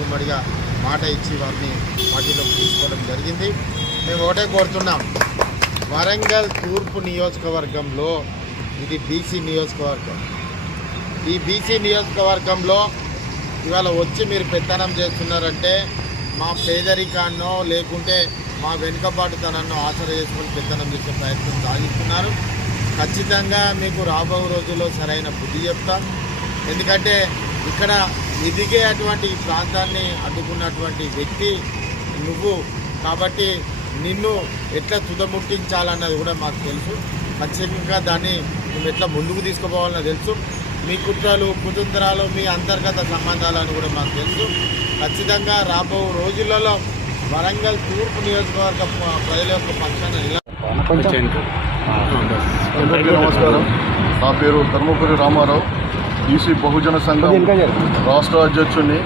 మూకుమ్మడిగా మాట ఇచ్చి వారిని పార్టీలోకి తీసుకోవడం జరిగింది. మేము ఒకటే కోరుతున్నాం, వరంగల్ తూర్పు నియోజకవర్గంలో ఇది బీసీ నియోజకవర్గం. ఈ బీసీ నియోజకవర్గంలో ఇవాళ వచ్చి మీరు పెత్తనం చేస్తున్నారంటే మా పేదరికాన్నో లేకుంటే మా వెనుకబాటుతనాన్ని ఆసరా చేసుకుని పెత్తనం చేసే ప్రయత్నం సాగిస్తున్నారు. ఖచ్చితంగా మీకు రాబో రోజుల్లో సరైన బుద్ధి చెప్తాం. ఎందుకంటే ఇక్కడ ఎదిగే అటువంటి ఈ ప్రాంతాన్ని అడ్డుకున్నటువంటి వ్యక్తి నువ్వు కాబట్టి నిన్ను ఎట్లా తుదముట్టించాలన్నది కూడా మాకు తెలుసు. ఖచ్చితంగా దాన్ని నువ్వు ఎట్లా ముందుకు తీసుకుపోవాలన్నది తెలుసు. మీ కుట్రలు కుతంత్రాలు మీ అంతర్గత సంబంధాలను కూడా మాకు తెలుసు. ఖచ్చితంగా రాబో రోజులలో వరంగల్ తూర్పు నియోజకవర్గ ప్రజల యొక్క పక్షాన అందరికీ నమస్కారం. నా పేరు ధర్మపురి రామారావు, ఈసీ బహుజన సంఘం రాష్ట్ర అధ్యక్షుడిని.